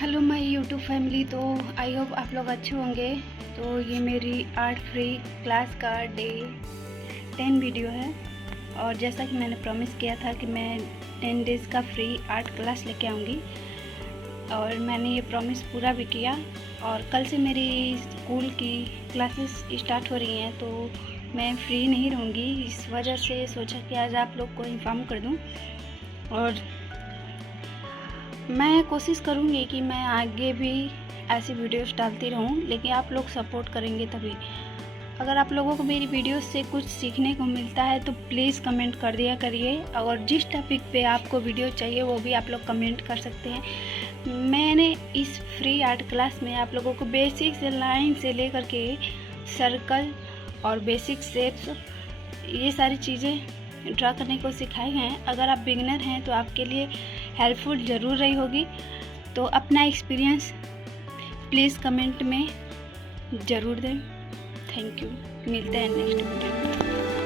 Hello my YouTube family. तो I hope आप लोग अच्छे होंगे। तो ये मेरी आर्ट फ्री क्लास का डे 10 वीडियो है। और जैसा कि मैंने प्रॉमिस किया था कि मैं 10 डेज़ का फ्री आर्ट क्लास लेके आऊँगी, और मैंने ये प्रॉमिस पूरा भी किया। और कल से मेरी स्कूल की क्लासेस स्टार्ट हो रही हैं, तो मैं फ्री नहीं रहूँगी। इस वजह से सोचा कि आज आप लोग को इन्फॉर्म कर दूँ। और मैं कोशिश करूँगी कि मैं आगे भी ऐसी वीडियोस डालती रहूँ, लेकिन आप लोग सपोर्ट करेंगे तभी। अगर आप लोगों को मेरी वीडियोस से कुछ सीखने को मिलता है तो प्लीज़ कमेंट कर दिया करिए, और जिस टॉपिक पे आपको वीडियो चाहिए वो भी आप लोग कमेंट कर सकते हैं। मैंने इस फ्री आर्ट क्लास में आप लोगों को बेसिक से लाइन से लेकर के सर्कल और बेसिक शेप्स, ये सारी चीज़ें ड्रा करने को सिखाई हैं। अगर आप बिगिनर हैं तो आपके लिए हेल्पफुल ज़रूर रही होगी। तो अपना एक्सपीरियंस प्लीज़ कमेंट में ज़रूर दें। Thank you. मिलते हैं नेक्स्ट वीडियो में।